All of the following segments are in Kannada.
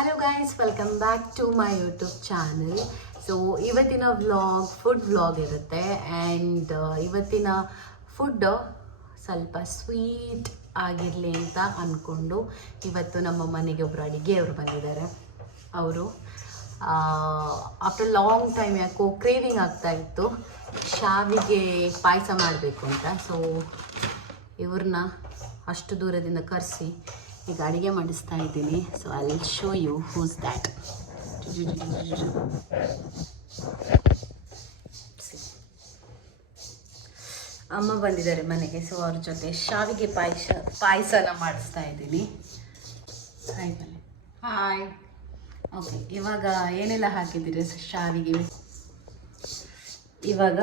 Hello guys, welcome back to my YouTube channel. So ಇವತ್ತಿನ ಫುಡ್ ವ್ಲಾಗ್ ಇರುತ್ತೆ. ಆ್ಯಂಡ್ ಇವತ್ತಿನ ಫುಡ್ ಸ್ವಲ್ಪ ಸ್ವೀಟ್ ಆಗಿರಲಿ ಅಂತ ಅಂದ್ಕೊಂಡು ಇವತ್ತು ನಮ್ಮ ಮನೆಗೆ ಒಬ್ಬರು ಅಡುಗೆಯವರು ಬಂದಿದ್ದಾರೆ. ಅವರು ಆಫ್ಟರ್ ಲಾಂಗ್ ಟೈಮ್ ಯಾಕೋ ಕ್ರೇವಿಂಗ್ ಆಗ್ತಾಯಿತ್ತು ಶಾವಿಗೆ ಪಾಯಸ ಮಾಡಬೇಕು ಅಂತ. ಸೊ ಇವ್ರನ್ನ ಅಷ್ಟು ದೂರದಿಂದ ಕರೆಸಿ ಈಗ ಅಡುಗೆ ಮಾಡಿಸ್ತಾ ಇದ್ದೀನಿ. So I will show you who's that. ಅಮ್ಮ ಬಂದಿದ್ದಾರೆ ಮನೆಗೆ. ಸೊ ಅವ್ರ ಜೊತೆ ಶಾವಿಗೆ ಪಾಯಸನ ಮಾಡಿಸ್ತಾ ಇದ್ದೀನಿ. ಹಾಯ್ ಬನ್ನಿ. ಹಾಯ್. ಓಕೆ, ಇವಾಗ ಏನೆಲ್ಲ ಹಾಕಿದ್ದೀರಿ ಶಾವಿಗೆ? ಇವಾಗ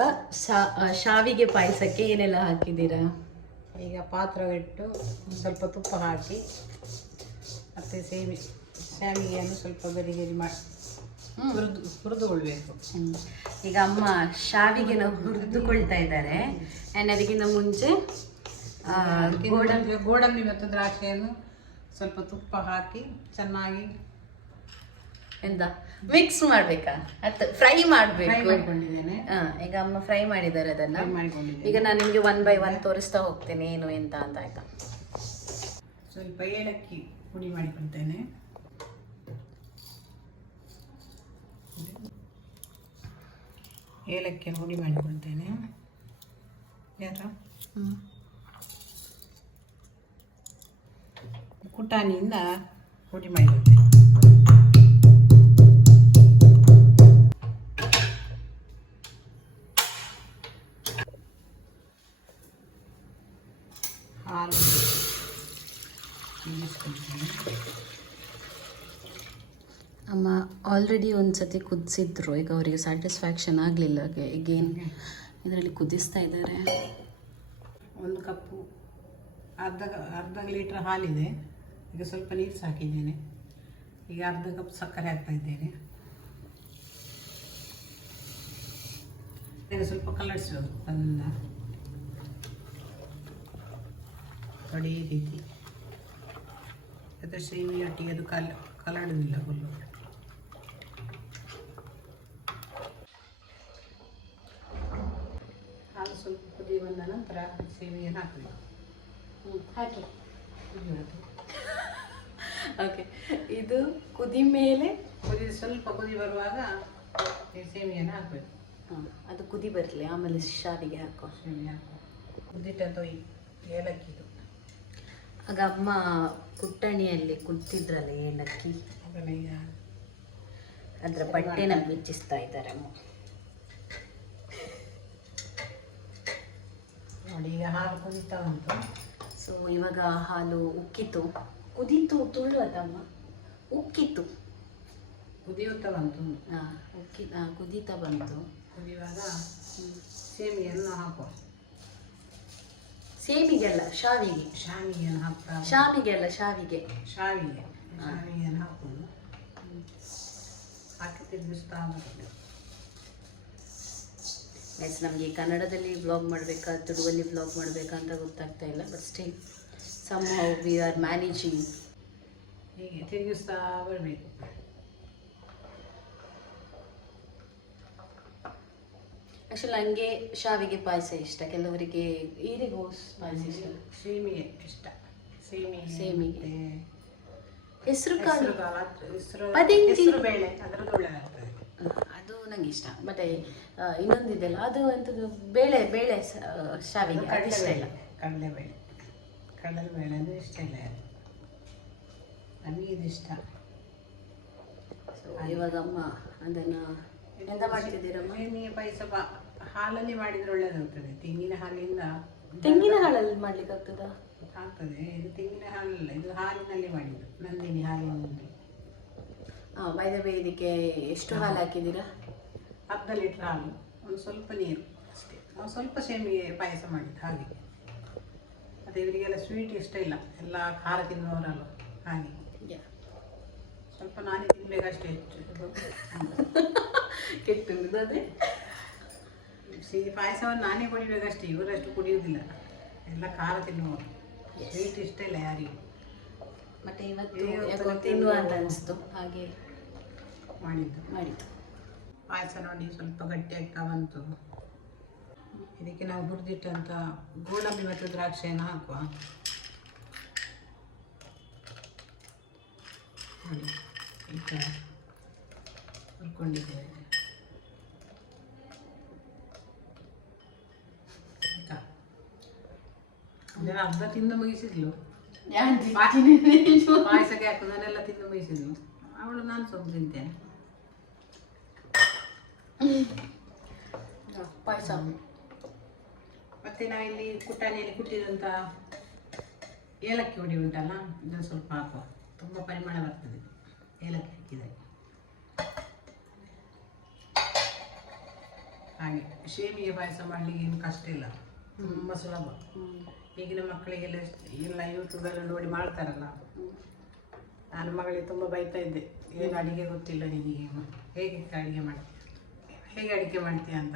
ಶಾವಿಗೆ ಪಾಯಸಕ್ಕೆ ಏನೆಲ್ಲ ಹಾಕಿದ್ದೀರಾ? ಈಗ ಪಾತ್ರವಿಟ್ಟು ಸ್ವಲ್ಪ ತುಪ್ಪ ಹಾಕಿ ಮತ್ತು ಶಾವಿಗೆಯನ್ನು ಸ್ವಲ್ಪ ಗರಿ ಮಾಡಿ ಹುರಿದುಕೊಳ್ಬೇಕು. ಈಗ ಅಮ್ಮ ಶಾವಿಗೆನ ಹುರಿದುಕೊಳ್ತಾ ಇದ್ದಾರೆ. ಆ್ಯಂಡ್ ಅದಕ್ಕಿಂತ ಮುಂಚೆ ಗೋಡಂಬಿ ಮತ್ತು ದ್ರಾಕ್ಷಿಯನ್ನು ಸ್ವಲ್ಪ ತುಪ್ಪ ಹಾಕಿ ಚೆನ್ನಾಗಿ ಮಿಕ್ಸ್ ಮಾಡ್ಬೇಕಾ ಅಥವಾ ಫ್ರೈ ಮಾಡಬೇಕು? ಮಾಡಿಕೊಂಡಿದ್ದೇನೆ. ಈಗ ಅಮ್ಮ ಫ್ರೈ ಮಾಡಿದ್ದಾರೆ ಅದನ್ನ. ಈಗ ನಾನು ನಿಮಗೆ 1 by 1 ತೋರಿಸ್ತಾ ಹೋಗ್ತೇನೆ ಏನು ಎಂತ ಅಂತ. ಆಯ್ತಾ? ಸ್ವಲ್ಪ ಏಲಕ್ಕಿ ಪುಡಿ ಮಾಡಿಕೊಳ್ತೇನೆ. ಏಲಕ್ಕಿಯನ್ನು ಪುಡಿ ಮಾಡಿಕೊಳ್ತೇನೆ. ಕುಟಾಣಿಯಿಂದ ಪುಡಿ ಮಾಡಿಕೊಳ್ತೇನೆ. ಅಮ್ಮ ಆಲ್ರೆಡಿ ಒಂದ್ಸತಿ ಕುದಿಸಿದ್ರು. ಈಗ ಅವರಿಗೆ ಸ್ಯಾಟಿಸ್ಫ್ಯಾಕ್ಷನ್ ಆಗಲಿಲ್ಲ. ಈಗೇನು ಇದರಲ್ಲಿ ಕುದಿಸ್ತಾ ಇದ್ದಾರೆ. 1 ಕಪ್ಪು ಅರ್ಧ ಲೀಟ್ರ್ ಹಾಲಿದೆ. ಈಗ ಸ್ವಲ್ಪ ನೀರು ಹಾಕಿದ್ದೇನೆ. ಈಗ ಅರ್ಧ ಕಪ್ ಸಕ್ಕರೆ ಹಾಕ್ತಾ ಇದ್ದೇನೆ. ಈಗ ಸ್ವಲ್ಪ ಕಲರ್ಸೋದು ಬಂದ ನೋಡಿ ಈ ರೀತಿ. ಅದು ಸೇಮಿ ಒಟ್ಟಿಗೆ ಅದು ಕಲಡುವುದಿಲ್ಲ ಫುಲ್ಲು. ಹಾಲು ಸ್ವಲ್ಪ ಕುದಿ ಬಂದ ನಂತರ ಸೇಮಿಯನ್ನು ಹಾಕಬೇಕು. ಹಾಕಿ. ಓಕೆ, ಇದು ಕುದಿ ಮೇಲೆ ಸ್ವಲ್ಪ ಕುದಿ ಬರುವಾಗ ಈ ಸೇಮಿಯನ್ನು ಹಾಕಬೇಕು. ಅದು ಕುದಿ ಬರಲಿ, ಆಮೇಲೆ ಶಾವಿಗೆ ಹಾಕೋ. ಸೇಮಿ ಹಾಕೋ. ಕುದಿಟ್ಟದ್ದು ಏಲಕ್ಕಿದು. ಆಗ ಅಮ್ಮ ಕುಟ್ಟಣಿಯಲ್ಲಿ ಕುಟ್ಟಿದ್ರಲ್ಲ ಏಲಕ್ಕಿ, ಅದರ ಬಟ್ಟೆನ ಬಿಚ್ಚಿಸ್ತಾ ಇದ್ದಾರೆ ಅಮ್ಮ. ನೋಡಿ ಈಗ ಹಾಲು ಕುದಿತಾ ಉಂಟು. ಸೊ ಇವಾಗ ಹಾಲು ಉಕ್ಕಿತು, ಕುದೀತು, ತುಳುವದಮ್ಮ ಉಕ್ಕಿತು, ಕುದಿಯುತ್ತಾ ಬಂತು. ಕುದೀತಾ ಬಂತು. ಕುದಿಯುವಾಗ ಸೇಮಿಯನ್ನು ಹಾಕುವ. ಸೇಮಿಗೆಲ್ಲ ಶಾವಿಗೆ, ಶಾವಿಗೆಯನ್ನು ಹಾಕ್ತಾ ಶಾವಿಗೆ ಶಾವಿಗೆಯನ್ನು ಹಾಕೋದು. ಹಾಕಿ ತಿರುಗಿಸ್ತಾ ಬರೋದು. ನೆಕ್ಸ್ಟ್ ನಮಗೆ ಕನ್ನಡದಲ್ಲಿ ವ್ಲಾಗ್ ಮಾಡಬೇಕಾ ತುಳುವಲ್ಲಿ ವ್ಲಾಗ್ ಮಾಡಬೇಕಾ ಅಂತ ಗೊತ್ತಾಗ್ತಾ ಇಲ್ಲ. But still somehow we are managing. ಹೀಗೆ ತಿರುಗಿಸ್ತಾ ಬರಬೇಕು. ಆ್ಯಕ್ಚುಲಿ ನನಗೆ ಶಾವಿಗೆ ಪಾಯಸ ಇಷ್ಟ, ಕೆಲವರಿಗೆ ಈರಿಗೋಸ್ ಪಾಯಸ ಇಷ್ಟ. ಸೇಮಿಗೆ ಇಷ್ಟ. ಸೇಮಿಗೆ ಹೆಸರು ಬೇಳೆ ಅದರದ್ದು ಒಳ್ಳೆ ಆಗ್ತದೆ. ಅದು ನಂಗೆ ಇಷ್ಟ. ಮತ್ತೆ ಇನ್ನೊಂದಿದೆಯಲ್ಲ ಅದು ಎಂಥದ್ದು ಬೇಳೆ ಶಾವಿಗೆ, ಅದು ಇಷ್ಟ ಇಲ್ಲ. ಕಡಲೆಬೇಳೆ ಅಂದರೆ ಇಷ್ಟ ಇಲ್ಲ ನನಗೆ, ಇದು ಇಷ್ಟ. ಸೊ ಇವಾಗ ಅಮ್ಮ ಅದನ್ನು ಎಂತ ಮಾಡ್ತಿದ್ದೀರಮ್ಮ? ಸೇಮಿಗೆ ಪಾಯಸ ಹಾಲಲ್ಲಿ ಮಾಡಿದರೆ ಒಳ್ಳೆಯದಾಗ್ತದೆ. ತೆಂಗಿನ ಹಾಲಲ್ಲಿ ಮಾಡ್ಲಿಕ್ಕೆ ಆಗ್ತದಾ? ಆಗ್ತದೆ. ಇದು ತೆಂಗಿನ ಹಾಲಲ್ಲ, ಇದು ಹಾಲಿನಲ್ಲಿ ಮಾಡಿದ್ದು, ನಂದಿನಿ ಹಾಲಿನಲ್ಲಿ. ಬೈ ದ ವೇ, ಇದಕ್ಕೆ ಎಷ್ಟು ಹಾಲು ಹಾಕಿದ್ದೀರಾ? ಅರ್ಧ ಲೀಟ್ರ್ ಹಾಲು, ಒಂದು ಸ್ವಲ್ಪ ನೀರು ಅಷ್ಟೇ. ನಾವು ಸ್ವಲ್ಪ ಸೇಮಿಗೆ ಪಾಯಸ ಮಾಡಿದ್ದು ಹಾಗೆ. ಮತ್ತು ಇವರಿಗೆಲ್ಲ ಸ್ವೀಟ್ ಇಷ್ಟ ಇಲ್ಲ, ಎಲ್ಲ ಖಾರ ತಿನ್ನುವವರಲ್ಲ, ಹಾಗೆ ಸ್ವಲ್ಪ ನಾನೇ ತಿನ್ಬೇಕಷ್ಟೇ. ಕೆಟ್ಟು ಅದೇ ಸಿಹಿ ಪಾಯಸವನ್ನು ನಾನೇ ಕುಡಿಬೇಕಷ್ಟೇ, ಇವರಷ್ಟು ಕುಡಿಯೋದಿಲ್ಲ, ಎಲ್ಲ ಖಾರ ತಿನ್ನುವರು. ಸ್ವೀಟ್ ಇಷ್ಟ ಇಲ್ಲ ಯಾರಿಗೂ. ಮತ್ತೆ ಇವತ್ತು ಇವತ್ತು ಯಾಕೋ ತಿನ್ನುವ ಅಂತ ಅನಿಸ್ತು, ಹಾಗೆ ಮಾಡಿದ್ದು. ಪಾಯಸ ನೋಡಿ ಸ್ವಲ್ಪ ಗಟ್ಟಿ ಆಗ್ತಾ ಬಂತು. ಇದಕ್ಕೆ ನಾವು ಹುರಿದಿಟ್ಟಂಥ ಗೋಡಂಬಿ ಮತ್ತು ದ್ರಾಕ್ಷಿಯನ್ನು ಹಾಕುವ. ನೋಡಿ ಈ ಥರ ಹುರ್ಕೊಂಡಿದ್ದೇವೆ. ಅದನ್ನು ಅರ್ಧ ತಿಂದು ಮುಗಿಸಿದ್ಲು. ಪಾಯಸಕ್ಕೆ ಹಾಕು ನಾನೆಲ್ಲ ತಿಂದು ಮುಗಿಸಿದ್ಲು. ಅವಳು ನಾನು ಸ್ವಲ್ಪ ತಿಂತೇನೆ. ಪಾಯಸ ಮತ್ತೆ ನಾವಿಲ್ಲಿ ಕುಟ್ಟಾಣಿಯಲ್ಲಿ ಕುಟ್ಟಿದಂಥ ಏಲಕ್ಕಿ ಹುಡಿ ಉಂಟಲ್ಲ, ಇದನ್ನು ಸ್ವಲ್ಪ ಹಾಕುವ. ತುಂಬ ಪರಿಮಳ ಬರ್ತದೆ ಏಲಕ್ಕಿ ಹಾಕಿದರೆ. ಹಾಗೆ ಶೇಮಿಗೆ ಪಾಯಸ ಮಾಡಲಿಕ್ಕೆ ಏನು ಕಷ್ಟ ಇಲ್ಲ, ತುಂಬ ಸುಲಭ. ಈಗಿನ ಮಕ್ಕಳಿಗೆಲ್ಲ ಎಲ್ಲ ಯೂಟ್ಯೂಬೆಲ್ಲ ನೋಡಿ ಮಾಡ್ತಾರಲ್ಲ. ನಾನು ಮಗಳಿಗೆ ತುಂಬ ಬೈತಾ ಇದ್ದೆ, ಏನು ಅಡುಗೆ ಗೊತ್ತಿಲ್ಲ ನಿನಗೆ, ಹೇಗೆ ಅಡುಗೆ ಮಾಡ್ತೀಯ ಅಂತ.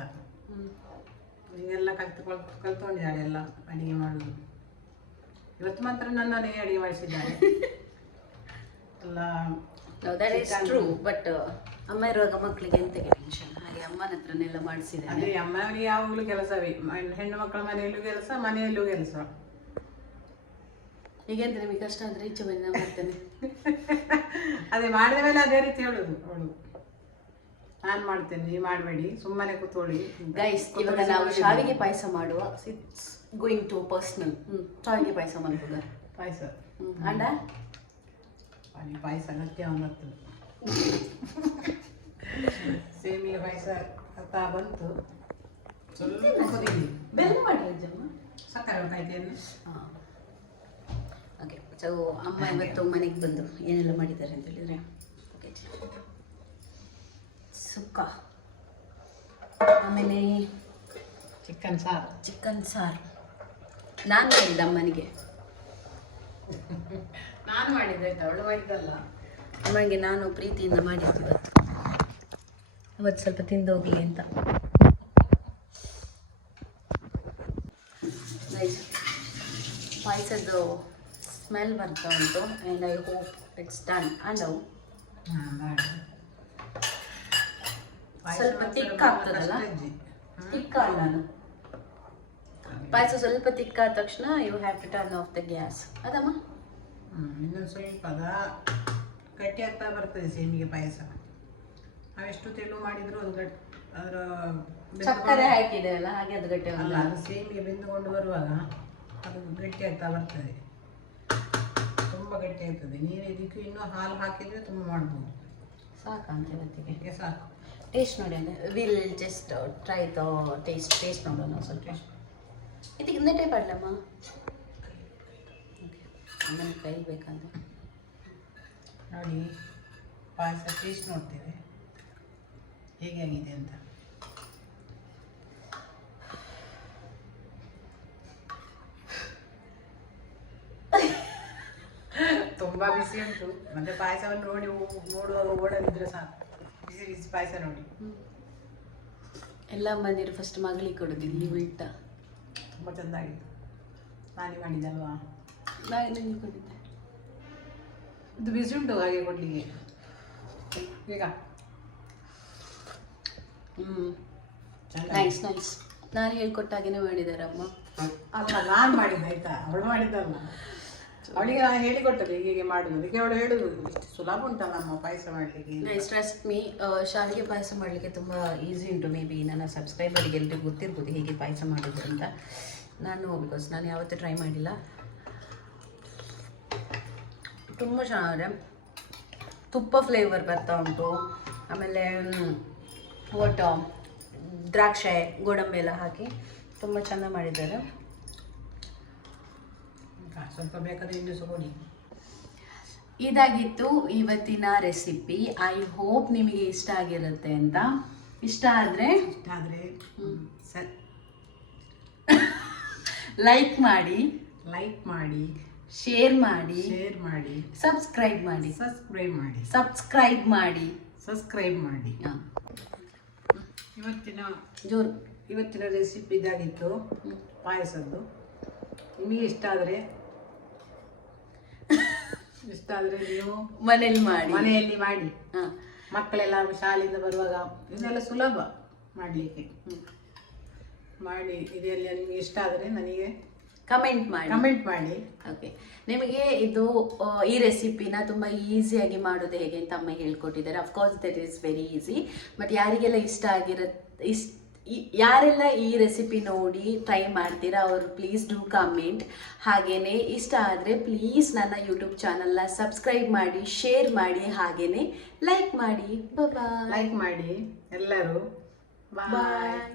ಈಗೆಲ್ಲ ಕಲ್ತ್ಕೊಂಡಿದ್ದಾಳೆ ಎಲ್ಲ ಅಡುಗೆ ಮಾಡೋದು. ಇವತ್ತು ಮಾತ್ರ ನನ್ನನ್ನೇ ಅಡುಗೆ ಮಾಡಿಸಿದ್ದಾರೆ ಎಲ್ಲ. ಬಟ್ ಅಮ್ಮ ಇರುವಾಗ ಮಕ್ಕಳಿಗೆ ಎಂತಕ್ಕೆ ಟೆನ್ಷನ್, ಹಾಗೆ ಅಮ್ಮನ ಹತ್ರನೆಲ್ಲ ಮಾಡಿಸಿದ್ದಾರೆ. ಅದೇ ಅಮ್ಮನಿಗೆ ಯಾವಾಗಲೂ ಕೆಲಸವೇ, ಹೆಣ್ಣು ಮಕ್ಕಳ ಮನೆಯಲ್ಲೂ ಕೆಲಸ, ಮನೆಯಲ್ಲೂ ಕೆಲಸ. ಈಗೆಂತ ನಿಮಗೆ ಕಷ್ಟ ಅಂದರೆ ಈಚೆ ಬನ್ನಿ ನಾನು ಮಾಡ್ತೇನೆ. ಅದೇ ಮಾಡಿದ ಮೇಲೆ ಅದೇ ರೀತಿ ಹೇಳೋದು ಅವಳು, ನಾನು ಮಾಡ್ತೇನೆ ನೀವು ಮಾಡಬೇಡಿ ಸುಮ್ಮನೆ ಕೂತ್ಕೊಳ್ಳಿ. ಗೈಸ್, ಇವಾಗ ನಾವು ಶಾವಿಗೆ ಪಾಯಸ ಮಾಡುವ. It's going to personal. ಶಾವಿಗೆ ಪಾಯಸ ಮಾಡ್ಬೋದ? ಪಾಯಸ ಅಂಡ ಪಾಯಸ ಅಗತ್ಯ ಅವನತ್ತು. ಸೇಮಿಗೆ ಪಾಯಸ ಆಗ್ತಾ ಬಂತು. ಸ್ವಲ್ಪ ಕುದೀಲಿ. ಬೆಲ್ಲ ಮಾಡಿರಜ್ಜಮ್ಮ, ಸಕ್ಕರೆ ಕಾಯ್ತಿಯನ್ನು. ಓಕೆ, ಸೊ ಅಮ್ಮ ಇವತ್ತು ಮನೆಗೆ ಬಂದು ಏನೆಲ್ಲ ಮಾಡಿದ್ದಾರೆ ಅಂತ ಹೇಳಿದರೆ, ಸುಕ್ಕ, ಆಮೇಲೆ ಚಿಕನ್ ಸಾರು. ನಾನು ಮಾಡಿದ್ದೆ ಅಮ್ಮನಿಗೆ. ನಾನು ಮಾಡಿದ್ದೆ ಆಯ್ತಾ, ಅವಳು ಮಾಡಿದ್ದಲ್ಲ. ಅಮ್ಮನಿಗೆ ನಾನು ಪ್ರೀತಿಯಿಂದ ಮಾಡಿದ್ದು ಇವತ್ತು ಸ್ವಲ್ಪ ತಿಂದು ಹೋಗಲಿ ಅಂತ. ಪಾಯಸದ್ದು ಸ್ಮೆಲ್ ಬರ್ತಾ ಉಂಟು. And I hope it's done. And ಸ್ವಲ್ಪ ತಿಕ್ಕ ಆಗ್ತದಲ್ಲ, ತಿಕ್ಕ ನಾನು ಪಾಯಸ ಸ್ವಲ್ಪ ತಿಕ್ಕ ಆದ ತಕ್ಷಣ you have to turn off the gas. ಅದಮ್ಮ ಇನ್ನೊಂದು ಸ್ವಲ್ಪ ಗಟ್ಟಿ ಆಗ್ತಾ ಬರ್ತದೆ ಸೇಮಿಗೆ ಪಾಯಸ. ನಾವೆಷ್ಟು ತೆಳು ಮಾಡಿದ್ರು ಅದು ಅದರ ಸಕ್ಕರೆ ಹಾಕಿದ್ದೇವಲ್ಲ, ಹಾಗೆ ಅದು ಗಟ್ಟಿ ಅಲ್ಲ, ಅದು ಸೇಮಿಗೆ ಬೆಂದುಕೊಂಡು ಬರುವಾಗ ಅದು ಗಟ್ಟಿ ಆಗ್ತಾ ಬರ್ತದೆ, ತುಂಬ ಗಟ್ಟಿ ಆಗ್ತದೆ. ನೀರು ಇದಕ್ಕೆ ಇನ್ನೂ ಹಾಲು ಹಾಕಿದರೆ ತುಂಬ ಮಾಡ್ಬೋದು. ಸಾಕಂತ ಇವತ್ತಿಗೆ ಸಾಕು. ಟೇಸ್ಟ್ ನೋಡಿ, ಅಂದರೆ will just try the taste ನೋಡೋಣ ಸ್ವಲ್ಪ. ಇದಕ್ಕೆ ಇಂದ ಟೈಪ್ ಆಡಲಮ್ಮ, ಅಮ್ಮನ ಕೈ ಬೇಕಂತ ನೋಡಿ. ಪಾಯಸ ಟೇಸ್ಟ್ ನೋಡ್ತೇವೆ ಹೇಗೆ ಆಗಿದೆ ಅಂತ. ತುಂಬ ಬಿಸಿ ಉಂಟು. ಮತ್ತೆ ಪಾಯಸವನ್ನು ನೋಡುವಾಗ ಓಡಲಿದ್ರೆ ಸಾಕು. ಬಿಸಿ ಬಿಸಿ ಪಾಯಸ ನೋಡಿ. ಎಲ್ಲ ಮಂದಿರು ಫಸ್ಟ್ ಮಗಳಿಗೆ ಕೊಡೋದು, ಇಲ್ಲಿ ಉಲ್ಟ. ತುಂಬ ಚೆಂದಾಗಿತ್ತು. ನಾನೇ ಮಾಡಿದ್ದಲ್ವಾ? ನಾನು ನಿಮಗೆ ಕೊಟ್ಟಿದ್ದೆ. ಇದು ಬಿಸಿ ಉಂಟು ಹಾಗೆ ಕೊಡ್ಲಿಕ್ಕೆ ಈಗ. ನೈಸ್. ನಾನು ಹೇಳ್ಕೊಟ್ಟಾಗೇನೆ ಮಾಡಿದ್ದಾರೆ ಅಮ್ಮ. ಅಲ್ಲ, ನಾನು ಮಾಡಿದ್ದೆ ಆಯ್ತಾ, ಅವಳು ಮಾಡಿದ್ದಲ್ಲ. ಅವಳಿಗೆ ನಾನು ಹೇಳಿಕೊಟ್ಟದ್ದು ಹೀಗೆ ಮಾಡುದು. ಅದಕ್ಕೆ ಅವಳು ಹೇಳುದು ಇಷ್ಟು ಸುಲಭ ಉಂಟಲ್ಲ ಅಮ್ಮ ಪಾಯಸ ಮಾಡಲಿಕ್ಕೆ. Nice, trust me. ಶಾವಿಗೆ ಪಾಯಸ ಮಾಡಲಿಕ್ಕೆ ತುಂಬ ಈಸಿ ಉಂಟು. ಮೇ ಬಿ ನನ್ನ ಸಬ್ಸ್ಕ್ರೈಬರಿಗೆ ಎಲ್ರಿಗೂ ಗೊತ್ತಿರ್ಬೋದು ಹೇಗೆ ಪಾಯಸ ಮಾಡೋದು ಅಂತ. ಬಿಕಾಸ್ ನಾನು ಯಾವತ್ತೂ ಟ್ರೈ ಮಾಡಿಲ್ಲ. ತುಂಬ ಚೆನ್ನಾಗಿದೆ, ತುಪ್ಪ ಫ್ಲೇವರ್ ಬರ್ತಾ ಉಂಟು. ಆಮೇಲೆ ಒಟ್ಟು ದ್ರಾಕ್ಷಿ ಗೋಡಂಬಿ ಎಲ್ಲ ಹಾಕಿ ತುಂಬ ಚೆಂದ ಮಾಡಿದ್ದಾರೆ. ಸ್ವಲ್ಪ ಬೇಕಾದ್ರೆ ಇನ್ನೂ ಕೊಡಿ. ಇದಾಗಿತ್ತು ಇವತ್ತಿನ ರೆಸಿಪಿ. ಐ ಹೋಪ್ ನಿಮಗೆ ಇಷ್ಟ ಆಗಿರುತ್ತೆ ಅಂತ. ಇಷ್ಟ ಆದರೆ ಲೈಕ್ ಮಾಡಿ, ಶೇರ್ ಮಾಡಿ, ಸಬ್ಸ್ಕ್ರೈಬ್ ಮಾಡಿ. ಇವತ್ತಿನ ರೆಸಿಪಿ ಇದಾಗಿತ್ತು ಪಾಯಸದ್ದು. ನಿಮಗೆ ಇಷ್ಟ ಆದರೆ ಇಷ್ಟ ಆದರೆ ನೀವು ಮನೇಲಿ ಮಾಡಿ. ಮನೆಯಲ್ಲಿ ಮಾಡಿ. ಹಾಂ, ಮಕ್ಕಳೆಲ್ಲ ಶಾಲೆಯಿಂದ ಬರುವಾಗ ಇದನ್ನೆಲ್ಲ ಸುಲಭ ಮಾಡಲಿಕ್ಕೆ. ಮಾಡಿ ಇದೆಲ್ಲ ನಿಮಗೆ ಇಷ್ಟ ಆದರೆ ನನಗೆ ಕಮೆಂಟ್ ಮಾಡಿ. ಓಕೆ, ನಿಮಗೆ ಇದು ಈ ರೆಸಿಪಿನ ತುಂಬ ಈಸಿಯಾಗಿ ಮಾಡೋದು ಹೇಗೆ ಅಂತ ಅಮ್ಮ ಹೇಳ್ಕೊಟ್ಟಿದ್ದಾರೆ. Of course that is very easy. But ಯಾರಿಗೆಲ್ಲ ಯಾರೆಲ್ಲ ಈ ರೆಸಿಪಿ ನೋಡಿ ಟ್ರೈ ಮಾಡ್ತೀರಾ ಅವರು ಪ್ಲೀಸ್ ಡೂ ಕಮೆಂಟ್. ಹಾಗೆಯೇ ಇಷ್ಟ ಆದರೆ ಪ್ಲೀಸ್ ನನ್ನ ಯೂಟ್ಯೂಬ್ ಚಾನಲ್ನ ಸಬ್ಸ್ಕ್ರೈಬ್ ಮಾಡಿ, ಶೇರ್ ಮಾಡಿ, ಹಾಗೆಯೇ ಲೈಕ್ ಮಾಡಿ. ಬಾಯ್. ಲೈಕ್ ಮಾಡಿ ಎಲ್ಲರೂ. ಬಾಯ್. ಬಾಯ್.